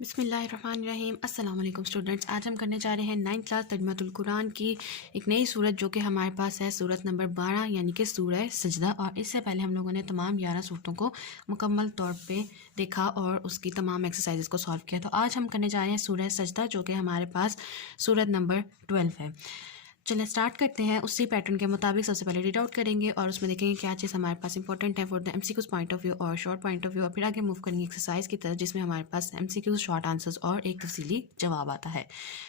بسم اللہ الرحمن الرحیم۔ السلام علیکم اسٹوڈنٹس، آج ہم کرنے جا رہے ہیں 9th کلاس ترجمۃ القرآن کی ایک نئی صورت جو کہ ہمارے پاس ہے صورت نمبر 12 یعنی کہ سورہ سجدہ۔ اور اس سے پہلے ہم لوگوں نے تمام 11 صورتوں کو مکمل طور پہ دیکھا اور اس کی تمام ایکسرسائزز کو سالو کیا۔ تو آج ہم کرنے جا رہے ہیں سورہ سجدہ جو کہ ہمارے پاس صورت نمبر 12 ہے۔ چلیں اسٹارٹ کرتے ہیں۔ اسی پیٹرن کے مطابق سب سے پہلے ریڈ آؤٹ کریں گے اور اس میں دیکھیں گے کیا چیز ہمارے پاس امپورٹنٹ ہے for the MCQs point of view اور شارٹ پوائنٹ آف ویو، اور پھر آگے موو کریں گے ایکسرسائز کی طرف جس میں ہمارے پاس MCQs شارٹ آنسرز اور ایک تفصیلی جواب آتا ہے۔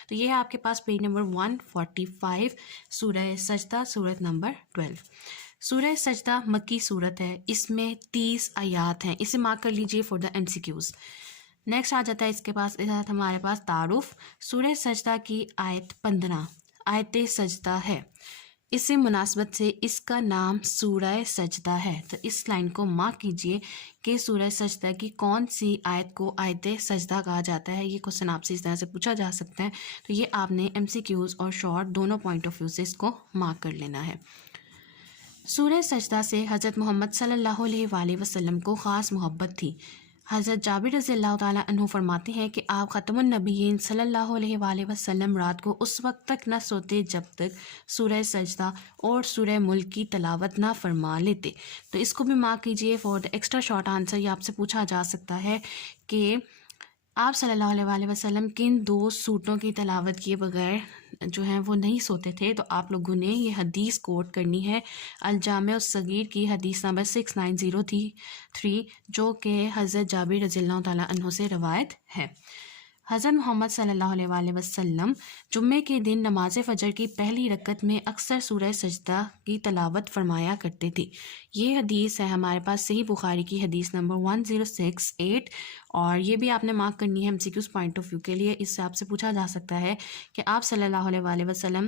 تو یہ ہے آپ کے پاس پیج نمبر 145 سورہ سجدہ صورت نمبر 12۔ سورہ سجدہ مکی صورت ہے، اس میں 30 آیات ہیں، اسے مارک کر لیجئے فور دا MCQs۔ نیکسٹ آ جاتا ہے اس کے پاس ہمارے پاس تعارف۔ سورہ سجدہ کی آیت 15 آیت سجدہ ہے، اس سے مناسبت سے اس کا نام سورہ سجدہ ہے۔ تو اس لائن کو مارک کیجئے کہ سورہ سجدہ کی کون سی آیت کو آیت سجدہ کہا جاتا ہے۔ یہ کوسچن آپ سے اس طرح سے پوچھا جا سکتا ہے، تو یہ آپ نے MCQs اور شارٹ دونوں پوائنٹ آف ویو سے اس کو مارک کر لینا ہے۔ سورہ سجدہ سے حضرت محمد صلی اللہ علیہ وآلہ وسلم کو خاص محبت تھی۔ حضرت جابر رضی اللہ تعالیٰ عنہ فرماتے ہیں کہ آپ ختم النبیین صلی اللہ علیہ وآلہ وسلم رات کو اس وقت تک نہ سوتے جب تک سورہ سجدہ اور سورہ ملک کی تلاوت نہ فرما لیتے۔ تو اس کو بھی مارک کیجئے for the extra short answer. یہ آپ سے پوچھا جا سکتا ہے کہ آپ صلی اللہ علیہ وآلہ وسلم کن 2 سورتوں کی تلاوت کیے بغیر جو ہیں وہ نہیں سوتے تھے؟ تو آپ لوگوں نے یہ حدیث کوٹ کرنی ہے، الجامع الصغیر کی حدیث نمبر 6903 جو کہ حضرت جابر رضی اللہ تعالیٰ عنہ سے روایت ہے۔ حضرت محمد صلی اللہ علیہ وآلہ وسلم جمعے کے دن نماز فجر کی پہلی رکعت میں اکثر سورہ سجدہ کی تلاوت فرمایا کرتے تھے۔ یہ حدیث ہے ہمارے پاس صحیح بخاری کی حدیث نمبر 1068، اور یہ بھی آپ نے مارک کرنی ہے MCQs پوائنٹ آف ویو کے لیے۔ اس سے آپ سے پوچھا جا سکتا ہے کہ آپ صلی اللہ علیہ وآلہ وسلم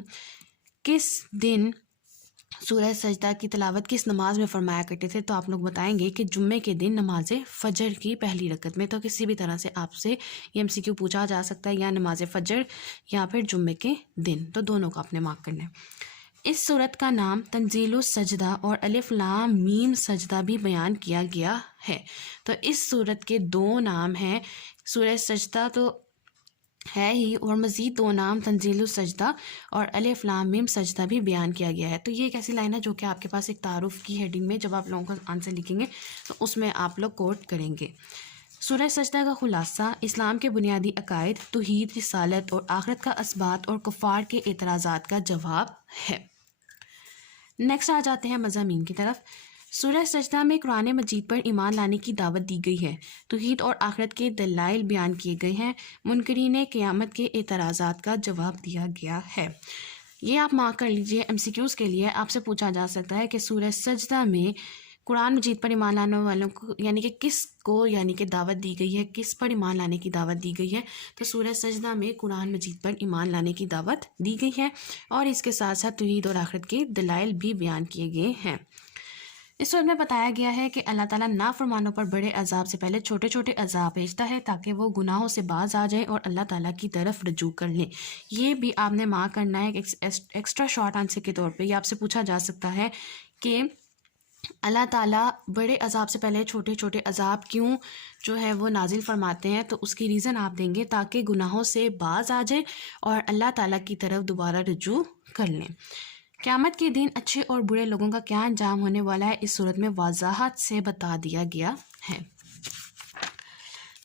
کس دن سورہ سجدہ کی تلاوت کس نماز میں فرمایا کرتے تھے؟ تو آپ لوگ بتائیں گے کہ جمعے کے دن نماز فجر کی پہلی رکعت میں۔ تو کسی بھی طرح سے آپ سے یہ MCQ پوچھا جا سکتا ہے، یا نماز فجر یا پھر جمعے کے دن، تو دونوں کو آپ نے مارک کرنا ہے۔ اس صورت کا نام تنزیل السجدہ اور الف لام میم سجدہ بھی بیان کیا گیا ہے۔ تو اس صورت کے 2 نام ہیں، سورہ سجدہ تو ہے ہی، اور مزید 2 نام تنزیل السجدہ اور الف لام میم سجدہ بھی بیان کیا گیا ہے۔ تو یہ ایک ایسی لائن ہے جو کہ آپ کے پاس ایک تعارف کی ہیڈنگ میں جب آپ لوگوں کا آنسر لکھیں گے تو اس میں آپ لوگ کوٹ کریں گے۔ سورہ سجدہ کا خلاصہ اسلام کے بنیادی عقائد، توحید، رسالت اور آخرت کا اثبات اور کفار کے اعتراضات کا جواب ہے۔ نیکسٹ آ جاتے ہیں مضامین کی طرف۔ سورہ سجدہ میں قرآن مجید پر ایمان لانے کی دعوت دی گئی ہے، توحید اور آخرت کے دلائل بیان کیے گئے ہیں، منکرین قیامت کے اعتراضات کا جواب دیا گیا ہے۔ یہ آپ مارک کر لیجئے MCQs کے لیے۔ آپ سے پوچھا جا سکتا ہے کہ سورہ سجدہ میں قرآن مجید پر ایمان لانے والوں کو یعنی کہ کس کو یعنی کہ دعوت دی گئی ہے، کس پر ایمان لانے کی دعوت دی گئی ہے؟ تو سورہ سجدہ میں قرآن مجید پر ایمان لانے کی دعوت دی گئی ہے، اور اس کے ساتھ ساتھ توحید اور آخرت کے دلائل بھی بیان کیے گئے ہیں۔ اس صورت میں بتایا گیا ہے کہ اللہ تعالیٰ نافرمانوں پر بڑے عذاب سے پہلے چھوٹے چھوٹے عذاب بھیجتا ہے تاکہ وہ گناہوں سے باز آ جائیں اور اللہ تعالیٰ کی طرف رجوع کر لیں۔ یہ بھی آپ نے مارک کرنا ہے ایکسٹرا شارٹ آنسر کے طور پہ۔ یہ آپ سے پوچھا جا سکتا ہے کہ اللہ تعالیٰ بڑے عذاب سے پہلے چھوٹے چھوٹے عذاب کیوں جو ہے وہ نازل فرماتے ہیں؟ تو اس کی ریزن آپ دیں گے تاکہ گناہوں سے باز آ جائیں اور اللہ تعالیٰ کی طرف دوبارہ رجوع کر لیں۔ قیامت کے دن اچھے اور برے لوگوں کا کیا انجام ہونے والا ہے، اس صورت میں وضاحت سے بتا دیا گیا ہے۔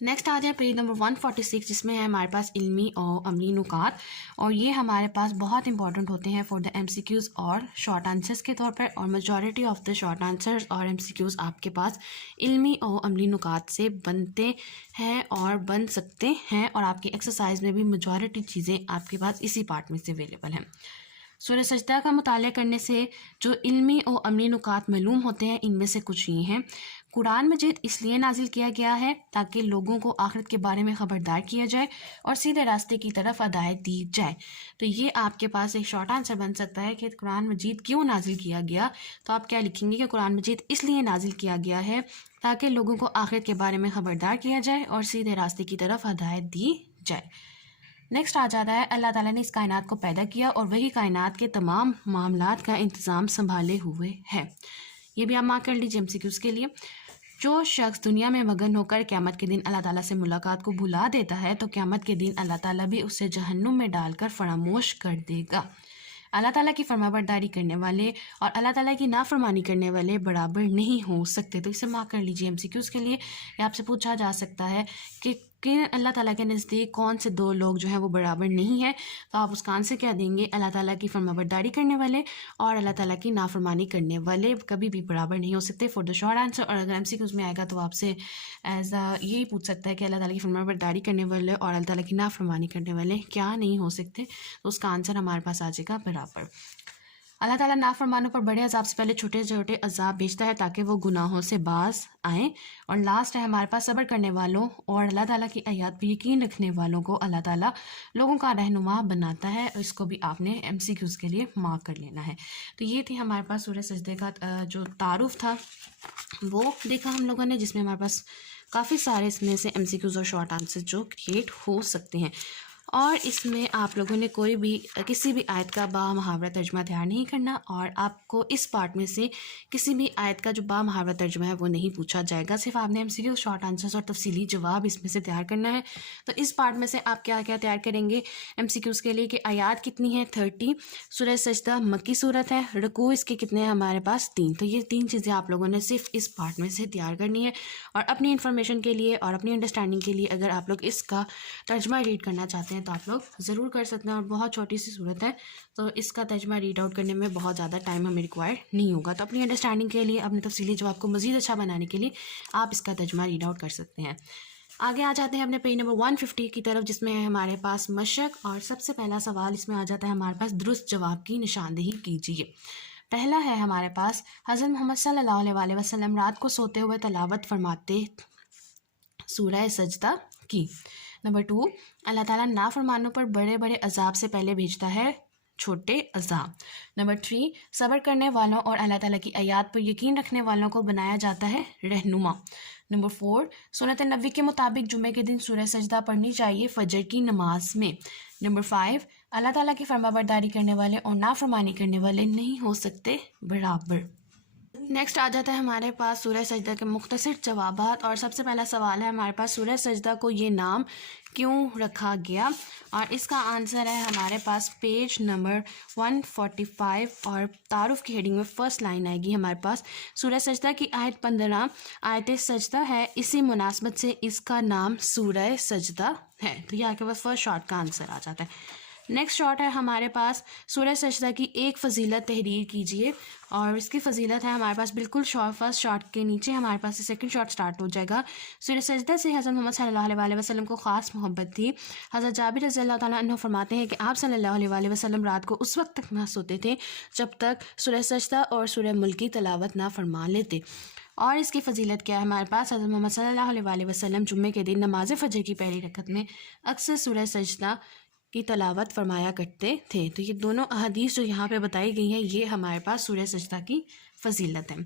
نیکسٹ آ جائیں پیج نمبر 146 جس میں ہے ہمارے پاس علمی اور عملی نکات، اور یہ ہمارے پاس بہت امپورٹنٹ ہوتے ہیں فور دا MCQs اور شارٹ آنسرس کے طور پر، اور majority of the short answers اور MCQs آپ کے پاس علمی اور عملی نکات سے بنتے ہیں اور بن سکتے ہیں، اور آپ کی ایکسرسائز میں بھی میجورٹی چیزیں آپ کے پاس اسی پارٹ میں سے اویلیبل ہیں۔ سورہ سجدہ کا مطالعہ کرنے سے جو علمی اور عملی نکات معلوم ہوتے ہیں ان میں سے کچھ یہ ہیں۔ قرآن مجید اس لیے نازل کیا گیا ہے تاکہ لوگوں کو آخرت کے بارے میں خبردار کیا جائے اور سیدھے راستے کی طرف ہدایت دی جائے۔ تو یہ آپ کے پاس ایک شارٹ آنسر بن سکتا ہے کہ قرآن مجید کیوں نازل کیا گیا؟ تو آپ کیا لکھیں گے کہ قرآن مجید اس لیے نازل کیا گیا ہے تاکہ لوگوں کو آخرت کے بارے میں خبردار کیا جائے اور سیدھے راستے کی طرف ہدایت دی جائے۔ نیکسٹ آ جاتا ہے اللہ تعالیٰ نے اس کائنات کو پیدا کیا اور وہی کائنات کے تمام معاملات کا انتظام سنبھالے ہوئے ہے۔ یہ بھی آپ مارک کر لیجیے MCQs کے لیے۔ جو شخص دنیا میں مگن ہو کر قیامت کے دن اللہ تعالیٰ سے ملاقات کو بھلا دیتا ہے تو قیامت کے دن اللہ تعالیٰ بھی اسے جہنم میں ڈال کر فراموش کر دے گا۔ اللہ تعالیٰ کی فرمانبرداری کرنے والے اور اللہ تعالیٰ کی نافرمانی کرنے والے برابر نہیں ہو سکتے۔ تو اسے مارک کر لیجیے ایم سی کیوز کے لیے۔ یہ آپ سے پوچھا جا سکتا ہے کہ اللہ تعالیٰ کے نزدیک کون سے دو لوگ جو ہیں وہ برابر نہیں ہیں، تو آپ اس کا آنسر کیا دیں گے؟ اللہ تعالیٰ کی فرمانبرداری کرنے والے اور اللہ تعالیٰ کی نافرمانی کرنے والے کبھی بھی برابر نہیں ہو سکتے فور دا شارٹ آنسر۔ اور اگر ایم سی کیوز میں آئے گا تو آپ سے یہی پوچھ سکتا ہے کہ اللہ تعالیٰ کی فرمانبرداری کرنے والے اور اللہ تعالیٰ کی نافرمانی کرنے والے کیا نہیں ہو سکتے، تو اس کا آنسر ہمارے پاس آ جائے گا برابر۔ اللہ تعالیٰ نافرمانوں پر بڑے عذاب سے پہلے چھوٹے چھوٹے عذاب بھیجتا ہے تاکہ وہ گناہوں سے باز آئیں۔ اور لاسٹ ہے ہمارے پاس صبر کرنے والوں اور اللہ تعالیٰ کی آیات پر یقین رکھنے والوں کو اللہ تعالیٰ لوگوں کا رہنما بناتا ہے، اور اس کو بھی آپ نے ایم سی کیوز کے لیے مارک کر لینا ہے۔ تو یہ تھی ہمارے پاس سورہ سجدے کا جو تعارف تھا وہ دیکھا ہم لوگوں نے، جس میں ہمارے پاس کافی سارے اس میں سے ایم سی کیوز اور شارٹ آنسر جو کریٹ ہو سکتے ہیں۔ اور اس میں آپ لوگوں نے کوئی بھی کسی بھی آیت کا با محاورہ ترجمہ تیار نہیں کرنا، اور آپ کو اس پارٹ میں سے کسی بھی آیت کا جو با محاورہ ترجمہ ہے وہ نہیں پوچھا جائے گا، صرف آپ نے ایم سی کیو شارٹ آنسرز اور تفصیلی جواب اس میں سے تیار کرنا ہے۔ تو اس پارٹ میں سے آپ کیا کیا تیار کریں گے ایم سی کیوز کے لیے کہ آیات کتنی ہیں 30، سورہ سجدہ مکی صورت ہے، رکوع اس کے کتنے ہیں ہمارے پاس 3، تو یہ 3 چیزیں آپ لوگوں نے صرف اس پارٹ میں سے تیار کرنی ہے۔ اور اپنی انفارمیشن کے لیے اور اپنی انڈرسٹینڈنگ کے لیے اگر آپ لوگ اس کا ترجمہ ریڈ کرنا چاہتے ہیں تو آپ لوگ ضرور کر سکتے ہیں، اور بہت چھوٹی سی صورت ہے تو اس کا ترجمہ ریڈ آؤٹ کرنے میں بہت زیادہ ٹائم ہمیں ریکوائر نہیں ہوگا۔ تو اپنی انڈرسٹینڈنگ کے لیے اپنے تفصیلی جواب کو مزید اچھا بنانے کے لیے آپ اس کا ترجمہ ریڈ آؤٹ کر سکتے ہیں۔ آگے آ جاتے ہیں اپنے پیج نمبر 150 کی طرف، جس میں ہے ہمارے پاس مشق، اور سب سے پہلا سوال اس میں آ جاتا ہے ہمارے پاس درست جواب کی نشاندہی کیجیے۔ پہلا ہے ہمارے پاس حضرت محمد صلی اللہ علیہ وسلم رات کو سوتے ہوئے تلاوت فرماتے سورہ سجدہ کی۔ نمبر 2، اللہ تعالیٰ نافرمانوں پر بڑے بڑے عذاب سے پہلے بھیجتا ہے چھوٹے عذاب۔ نمبر 3، صبر کرنے والوں اور اللہ تعالیٰ کی آیات پر یقین رکھنے والوں کو بنایا جاتا ہے رہنما۔ نمبر 4، سنت نبوی کے مطابق جمعے کے دن سورہ سجدہ پڑھنی چاہیے فجر کی نماز میں۔ نمبر 5، اللہ تعالیٰ کی فرمانبرداری کرنے والے اور نافرمانی کرنے والے نہیں ہو سکتے برابر۔ نیکسٹ آ جاتا ہے ہمارے پاس سورہ سجدہ کے مختصر جوابات، اور سب سے پہلا سوال ہے ہمارے پاس سورہ سجدہ کو یہ نام کیوں رکھا گیا، اور اس کا آنسر ہے ہمارے پاس پیج نمبر 145، اور تعارف کی ہیڈنگ میں فرسٹ لائن آئے گی ہمارے پاس سورہ سجدہ کی آیت 15 آیت سجدہ ہے، اسی مناسبت سے اس کا نام سورہ سجدہ ہے۔ تو یہ آپ کے پاس فرسٹ شارٹ کا آنسر آ جاتا ہے۔ نیکسٹ شارٹ ہے ہمارے پاس سورہ سجدہ کی ایک فضیلت تحریر کیجیے، اور اس کی فضیلت ہے ہمارے پاس بالکل فرسٹ شارٹ کے نیچے ہمارے پاس سیکنڈ شارٹ سٹارٹ ہو جائے گا۔ سورہ سجدہ سے حضرت محمد صلی اللہ علیہ وسلم کو خاص محبت تھی۔ حضرت جابر رضی اللہ تعالیٰ عنہ فرماتے ہیں کہ آپ صلی اللہ علیہ وسلم رات کو اس وقت تک نہ سوتے تھے جب تک سورہ سجدہ اور سورہ ملک کی تلاوت نہ فرما لیتے۔ اور اس کی فضیلت کیا ہے ہمارے پاس؟ حضرت محمد صلی اللہ علیہ وسلم جمعے کے دن نماز فجر کی پہلی رکعت میں اکثر سورہ سجدہ کی تلاوت فرمایا کرتے تھے۔ تو یہ دونوں احادیث جو یہاں پہ بتائی گئی ہیں یہ ہمارے پاس سورہ سجدہ کی فضیلت ہے۔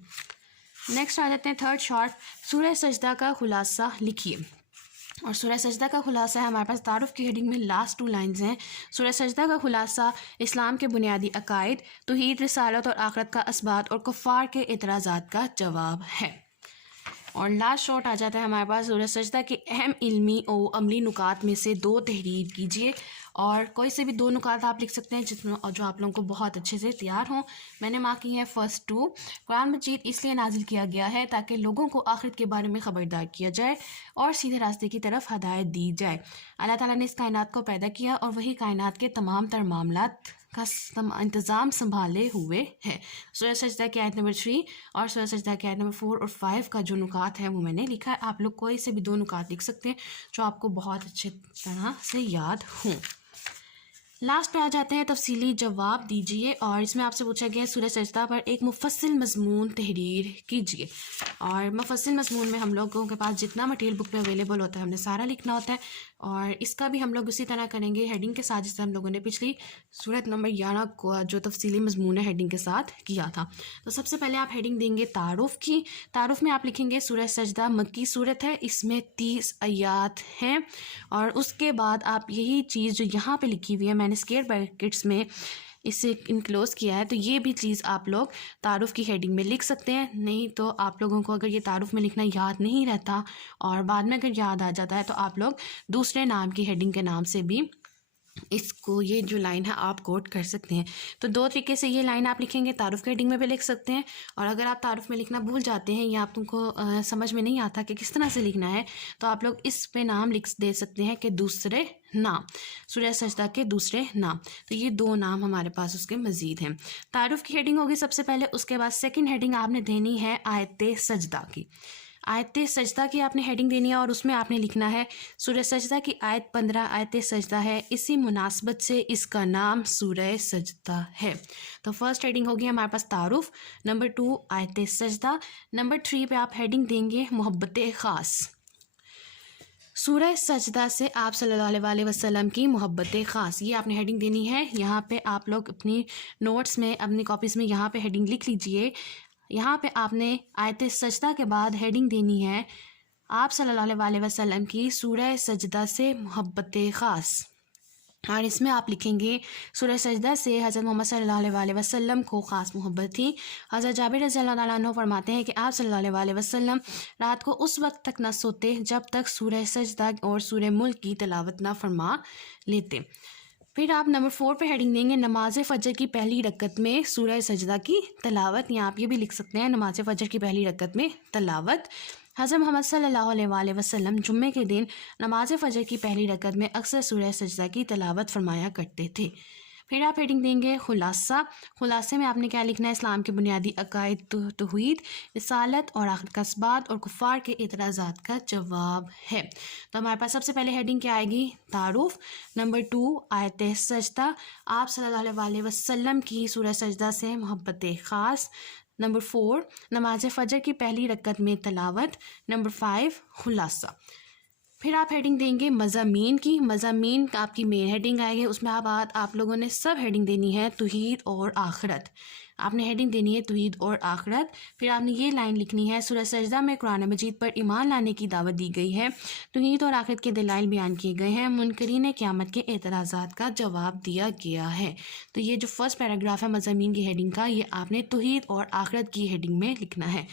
نیکسٹ آ جاتے ہیں تھرڈ شارٹ، سورہ سجدہ کا خلاصہ لکھیے، اور سورہ سجدہ کا خلاصہ ہے ہمارے پاس تعارف کی ہیڈنگ میں لاسٹ 2 لائنز ہیں۔ سورہ سجدہ کا خلاصہ اسلام کے بنیادی عقائد، توحید، رسالت اور آخرت کا اثبات اور کفار کے اعتراضات کا جواب ہے۔ اور لاسٹ شارٹ آ جاتا ہے ہمارے پاس سورہ سجدہ کے اہم علمی و عملی نکات میں سے 2 تحریر کیجیے، اور کوئی سے بھی 2 نکات آپ لکھ سکتے ہیں جو آپ لوگوں کو بہت اچھے سے تیار ہوں۔ میں نے مارک کی ہے فرسٹ 2، قرآن مجید اس لیے نازل کیا گیا ہے تاکہ لوگوں کو آخرت کے بارے میں خبردار کیا جائے اور سیدھے راستے کی طرف ہدایت دی جائے۔ اللہ تعالیٰ نے اس کائنات کو پیدا کیا اور وہی کائنات کے تمام تر معاملات کا انتظام سنبھالے ہوئے ہے۔ سورہ سجدہ کی آیت نمبر 3 اور سورہ سجدہ کی آیت نمبر 4 اور 5 کا جو نکات ہے وہ میں نے لکھا ہے۔ آپ لوگ کوئی سے بھی 2 نکات لکھ سکتے ہیں جو آپ کو بہت اچھے طرح سے یاد ہوں۔ لاسٹ پہ آ جاتے ہیں تفصیلی جواب دیجیے، اور اس میں آپ سے پوچھا گیا ہے سورہ سجدہ پر ایک مفصل مضمون تحریر کیجیے، اور مفصل مضمون میں ہم لوگوں کے پاس جتنا مٹیریل بک میں اویلیبل ہوتا ہے ہم نے سارا لکھنا ہوتا ہے، اور اس کا بھی ہم لوگ اسی طرح کریں گے ہیڈنگ کے ساتھ جیسے ہم لوگوں نے پچھلی سورت نمبر 11 کو جو تفصیلی مضمون ہے ہیڈنگ کے ساتھ کیا تھا۔ تو سب سے پہلے آپ ہیڈنگ دیں گے تعارف کی، تعارف میں آپ لکھیں گے سورہ سجدہ مکی صورت ہے، اس میں 30 آیات ہیں، اور اس کے بعد آپ یہی چیز جو یہاں پہ لکھی ہوئی ہے میں نے اسکیئر بریکٹس میں اسے انکلوز کیا ہے، تو یہ بھی چیز آپ لوگ تعارف کی ہیڈنگ میں لکھ سکتے ہیں. نہیں تو آپ لوگوں کو اگر یہ تعارف میں لکھنا یاد نہیں رہتا اور بعد میں اگر یاد آ جاتا ہے تو آپ لوگ دوسرے نام کی ہیڈنگ کے نام سے بھی اس کو یہ جو لائن ہے آپ کوٹ کر سکتے ہیں. تو دو طریقے سے یہ لائن آپ لکھیں گے، تعارف کی ہیڈنگ میں بھی لکھ سکتے ہیں، اور اگر آپ تعارف میں لکھنا بھول جاتے ہیں یا آپ تم کو سمجھ میں نہیں آتا کہ کس طرح سے لکھنا ہے، تو آپ لوگ اس پہ نام لکھ دے سکتے ہیں کہ دوسرے نام، سورہ سجدہ کے دوسرے نام. تو یہ دو نام ہمارے پاس اس کے مزید ہیں. تعارف کی ہیڈنگ ہوگی سب سے پہلے، اس کے بعد سیکنڈ ہیڈنگ آپ نے دینی ہے آیت سجدہ کی. آیت سجدہ کی آپ نے ہیڈنگ دینی ہے اور اس میں آپ نے لکھنا ہے سورہ سجدہ کی آیت 15 آیت سجدہ ہے، اسی مناسبت سے اس کا نام سورہ سجدہ ہے. تو فرسٹ ہیڈنگ ہوگی ہمارے پاس تعارف، نمبر 2 آیت سجدہ، نمبر 3 پہ آپ ہیڈنگ دیں گے محبت خاص. سورہ سجدہ سے آپ صلی اللہ علیہ وسلم کی محبت خاص، یہ آپ نے ہیڈنگ دینی ہے. یہاں پہ آپ لوگ اپنی نوٹس میں، اپنی کاپیز میں یہاں پہ ہیڈنگ لکھ لیجئے. یہاں پہ آپ نے آیت سجدہ کے بعد ہیڈنگ دینی ہے آپ صلی اللہ علیہ وسلم کی سورہ سجدہ سے محبت خاص، اور اس میں آپ لکھیں گے سورہ سجدہ سے حضرت محمد صلی اللہ علیہ وسلم کو خاص محبت تھی. حضرت جابر رضی اللہ تعالیٰ عنہ فرماتے ہیں کہ آپ صلی اللہ علیہ وسلم رات کو اس وقت تک نہ سوتے جب تک سورہ سجدہ اور سورہ ملک کی تلاوت نہ فرما لیتے. پھر آپ نمبر 4 پہ ہیڈنگ دیں گے نماز فجر کی پہلی رکعت میں سورہ سجدہ کی تلاوت. یہاں آپ یہ بھی لکھ سکتے ہیں نماز فجر کی پہلی رکعت میں تلاوت. حضرت محمد صلی اللہ علیہ وسلم جمعے کے دن نماز فجر کی پہلی رکعت میں اکثر سورہ سجدہ کی تلاوت فرمایا کرتے تھے. پھر آپ ہیڈنگ دیں گے خلاصہ. خلاصے میں آپ نے کیا لکھنا ہے؟ اسلام کے بنیادی عقائد، توحید، رسالت اور آخرت کا اثبات اور کفار کے اعتراضات کا جواب ہے. تو ہمارے پاس سب سے پہلے ہیڈنگ کیا آئے گی؟ تعارف. نمبر 2 آیت سجدہ، آپ صلی اللہ علیہ وسلم کی سورہ سجدہ سے محبت خاص. نمبر 4 نماز فجر کی پہلی رکعت میں تلاوت. نمبر 5 خلاصہ. پھر آپ ہیڈنگ دیں گے مضامین کی. مضامین آپ کی مین ہیڈنگ آئے گی، اس میں آپ لوگوں نے سب ہیڈنگ دینی ہے توحید اور آخرت. آپ نے ہیڈنگ دینی ہے توحید اور آخرت. پھر آپ نے یہ لائن لکھنی ہے سورہ سجدہ میں قرآن مجید پر ایمان لانے کی دعوت دی گئی ہے، توحید اور آخرت کے دلائل بیان کیے گئے ہیں، منکرین قیامت کے اعتراضات کا جواب دیا گیا ہے. تو یہ جو فرسٹ پیراگراف ہے مضامین کی ہیڈنگ کا، یہ آپ نے توحید اور آخرت کی ہیڈنگ میں لکھنا ہے.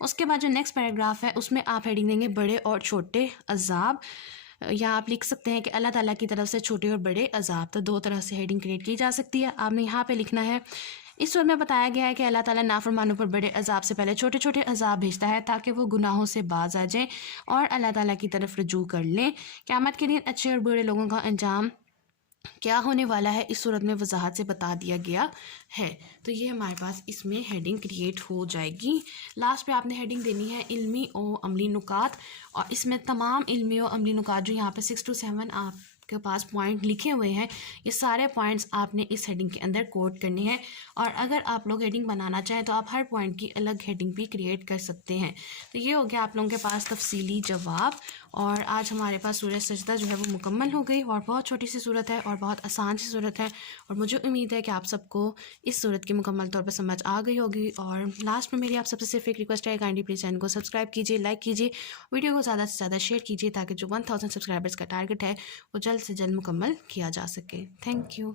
اس کے بعد جو نیکسٹ پیراگراف ہے اس میں آپ ہیڈنگ دیں گے بڑے اور چھوٹے عذاب. یا آپ لکھ سکتے ہیں کہ اللہ تعالیٰ کی طرف سے چھوٹے اور بڑے عذاب. تو دو طرح سے ہیڈنگ کریٹ کی جا سکتی ہے. آپ نے یہاں پہ لکھنا ہے اس صورت میں بتایا گیا ہے کہ اللہ تعالیٰ نافرمانوں پر بڑے عذاب سے پہلے چھوٹے چھوٹے عذاب بھیجتا ہے تاکہ وہ گناہوں سے باز آ جائیں اور اللہ تعالیٰ کی طرف رجوع کر لیں. قیامت کے دن اچھے اور برے لوگوں کا انجام کیا ہونے والا ہے اس صورت میں وضاحت سے بتا دیا گیا ہے. تو یہ ہمارے پاس اس میں ہیڈنگ کریٹ ہو جائے گی. لاسٹ پہ آپ نے ہیڈنگ دینی ہے علمی و عملی نکات، اور اس میں تمام علمی و عملی نکات جو یہاں پہ 6 to 7 آپ کے پاس پوائنٹ لکھے ہوئے ہیں، یہ سارے پوائنٹس آپ نے اس ہیڈنگ کے اندر کوٹ کرنے ہیں. اور اگر آپ لوگ ہیڈنگ بنانا چاہیں تو آپ ہر پوائنٹ کی الگ ہیڈنگ بھی کریٹ کر سکتے ہیں. تو یہ ہو گیا آپ لوگوں کے پاس تفصیلی جواب. اور آج ہمارے پاس سورہ سجدہ جو ہے وہ مکمل ہو گئی، اور بہت چھوٹی سی صورت ہے اور بہت آسان سی صورت ہے، اور مجھے امید ہے کہ آپ سب کو اس صورت کی مکمل طور پر سمجھ آ گئی ہوگی. اور لاسٹ میں میری آپ سب سے صرف ایک ریکویسٹ ہے، کائنڈلی پلیز چینل کو سبسکرائب کیجیے، لائک کیجیے، ویڈیو کو زیادہ سے زیادہ شیئر کیجیے تاکہ جو 1000 سبسکرائبرز کا ٹارگٹ ہے وہ جلد سے جلد مکمل کیا جا سکے. Thank you.